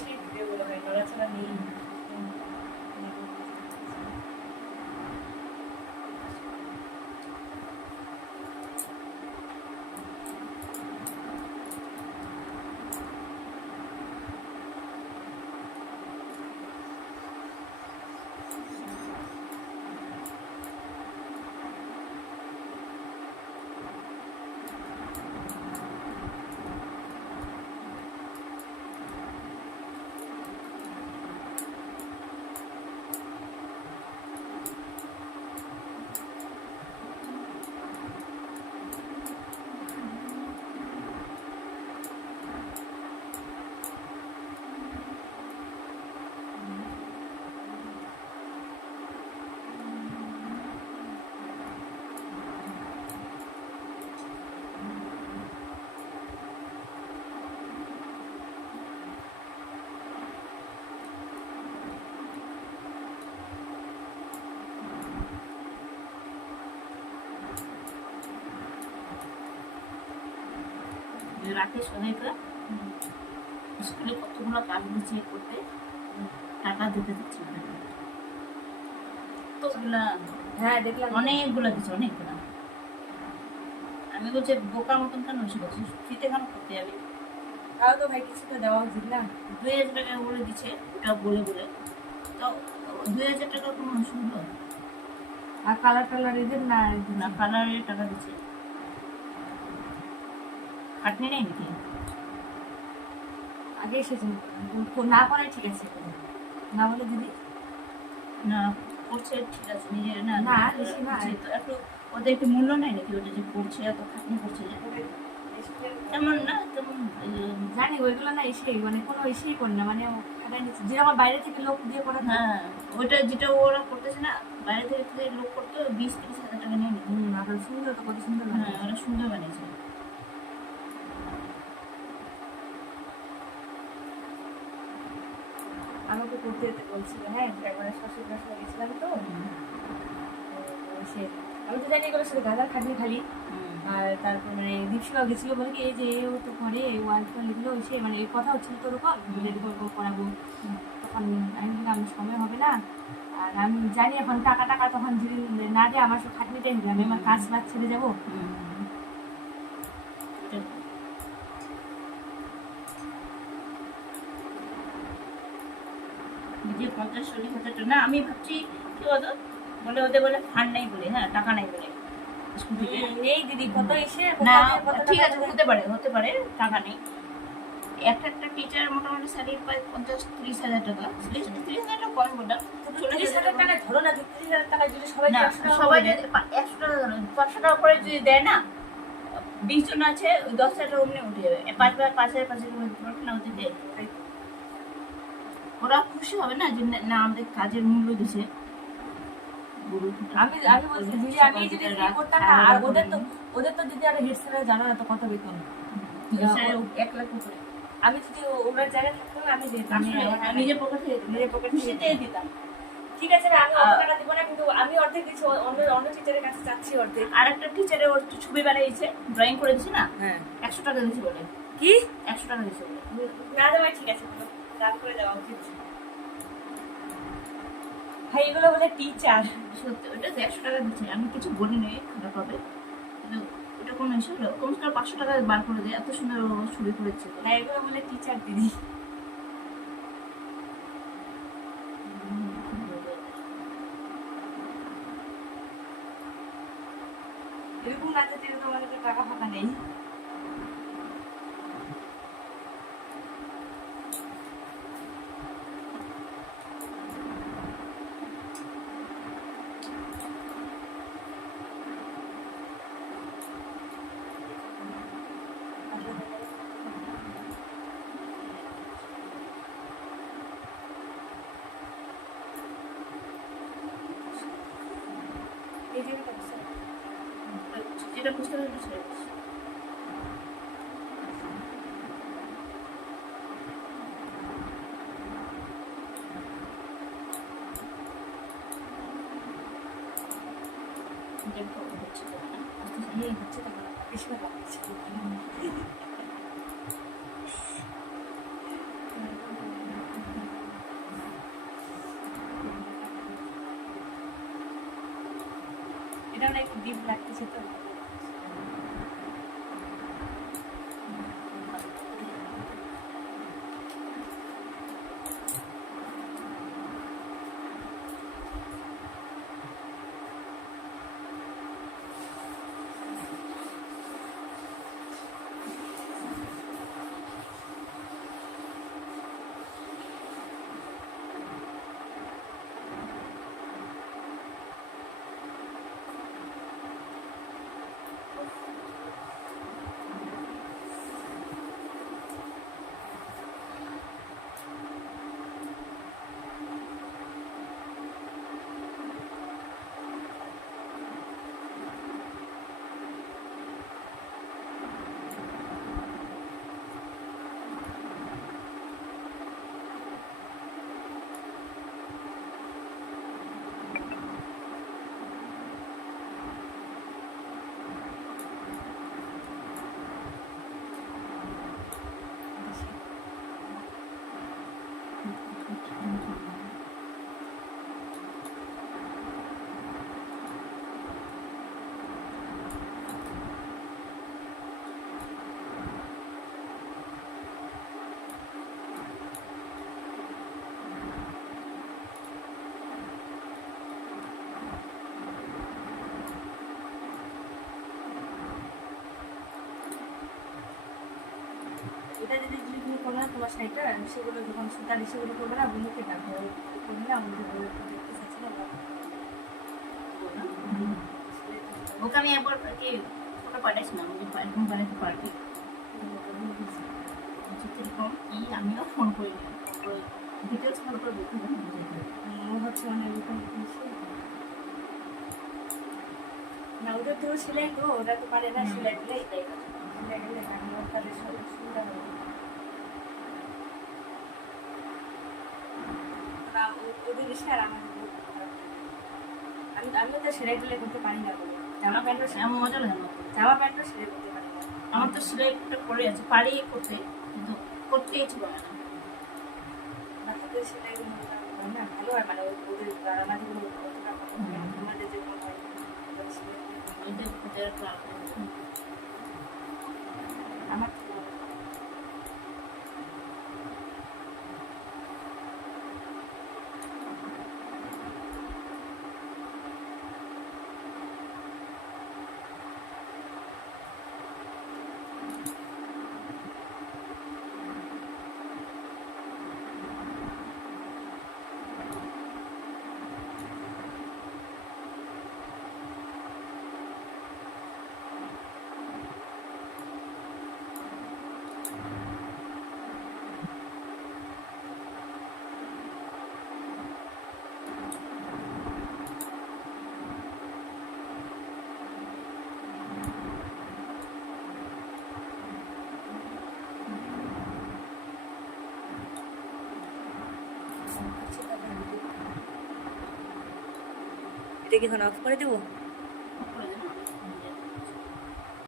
সেই ভিডিওগুলো হয়, নড়াচড়া নেই। রাতে সবাইকে স্কুলে কতগুলো কাজ দিচ্ছে করতে, টাকা দিতে দিচ্ছে তোগুলা। হ্যাঁ দেখলাম, অনেকগুলো দিচ্ছে, অনেকগুলো। আমি বলছি বোকার মতন কেন এসে বলছি, ফ্রিতে কেন করতে যাবে? তাও তো ভাই কিছু তো দেওয়া উচিত না। 2000 টাকা বলে দিচ্ছে, ওটা বলে বলে তাও 2000 টাকা কোনো অসুবিধা? আর কালার টালার এদের না, না কালারের টাকা দিচ্ছে, খাটনি নেই নাকি? আগে এসেছেন না করে ঠিক আছে, না বলে দিদি না করছে ঠিক আছে, নিজের না না বেশি না, তো একটু ওদের একটু মূল্য নেই নাকি? ওটা যে করছে এত খাটনি করছে যে, তেমন না তেমন জানি ওইগুলো না এসেই মানে কোনো এসেই করে না, মানে খাটাই নিচ্ছে যেরকম বাইরে থেকে লোক দিয়ে করে। হ্যাঁ ওইটা যেটা ওরা করতেছে না, বাইরে থেকে লোক করতে 20-30 হাজার টাকা নিয়ে নিত। আর সুন্দর তো, কত সুন্দর। হ্যাঁ ওরা সুন্দর বানিয়েছে। আমাকে করতে যেতে বলছিল, হ্যাঁ একবার শ্বশুর বাসায় গেছিলাম তো সে, আমি তো জানি এগুলো সাথে গাদার খাটনি খালি। আর তারপর মানে দীপশিকাও গেছিলো বলে কি এই যে ও তো ঘরে ওয়াইফাই লিখলো এসে, মানে এই কথা হচ্ছিল তো ওরকম রেডি করবো করাবো, তখন আমি বললাম সময় হবে না। আর আমি জানি এখন টাকা টাকা তখন যদি না দেয় আমার সব খাটনিটাই হবে, আমি আমার কাজ বাজ ছেড়ে যাবো। যে 50-40 হাজার টাকা না, আমি ভাবছি কি বলতো, বলে ওদের বলে ফান্ড নেই বলে, হ্যাঁ টাকা নেই বলে নেই দিদি কত এসে না। ঠিক আছে হতে পারে, হতে পারে টাকা নেই। একটা টিচার মোটামুটি স্যালারি পায় 50-30 হাজার টাকা, 30 হাজার টাকা কম বললাম, 40 হাজার টাকা ধরো না, 30 হাজার টাকা যদি সবাই না সবাই যদি 100 টাকা 500 টাকা করে যদি দেয় না, 20 জন আছে, 10 হাজার টাকা অমনি উঠে যাবে। 5,000 দিতে পারবে না, ওদের দেয়। ওরা খুশি হবে না যে না আমাদের কাজের মূল্য দিছে। আমি বলছি দিদি আমি যদি করতাম না, আর ওদের তো দিদি আরো হেড স্যার জানো না তো কত বেতন, 1 লাখ উপরে। আমি যদি ওনার জায়গায় থাকতাম আমি দিতাম, আমি নিজের পকেট খুশিতে দিতাম। ঠিক আছে না আমি অত টাকা দিব না, কিন্তু আমি অর্ধেক কিছু অন্য টিচারের কাছে চাচ্ছি অর্ধেক। আর একটা টিচারে ওর ছবি বানিয়েছে, ড্রয়িং করে দিছে না, হ্যাঁ 100 টাকা দিয়েছে বলে। কি 100 টাকা দিয়েছে বলে না দেওয়াই ঠিক আছে, দাম করে দেওয়া উচিত। ভাই এগুলো বলে টিচার, সত্যি ওটা 100 টাকা দিচ্ছে। আমি কিছু বলি নাই, খারাপ হবে, কিন্তু ওটা কোনো ইস্যু হলো কমসে কম 500 টাকা বার করে দেয়, এত সুন্দর ছবি করেছে। হ্যাঁ এগুলো বলে টিচার দিদি। এরকম না যেতে তোমাদের টাকা ফাঁকা নেই। যেটা বুঝতে পারবি ছেড়ে দিস। হচ্ছে তো বেশিরভাগ লাগছে। না একটু ডিপ লাগতেছে তো। এটা যদি তুমি করো না তোমার শাড়িটা, সেগুলো যখন সুতার সেগুলো করবে না, বন্ধুকে ডাকবে, করবে না আমাদের দেখতে চাচ্ছি না। ওকে আমি একবার কি ফটো পাঠাইছিলাম, যে এরকম বানাতে পারবি এরকম কি, আমিও ফোন করি ডিটেলস ফোন করে বলতে ও হচ্ছে অনেক এরকম না, ওদের তো সেলাই তো, ওরা তো পারে না সেলাই দিলে, সেলাই দিলে তাদের সুবিধা হবে। ওদের বিষয়ে আর আমাদের আমি তো সেলাই টেলাই করতে পারি না বলে, জামা প্যান্টও আমার মজা লাগে না। জামা প্যান্টও সেলাই করতে পারি না। আমার তো সেলাইটা করে আছে, পারি করতে, কিন্তু করতে ইচ্ছে করে না। বাচ্চাদের সেলাই হয় না, ভালো হয়, মানে ওদের আমাদের কতটা আমাদের যে মনে হয় আমার এটা কি এখন অফ করে দেবো?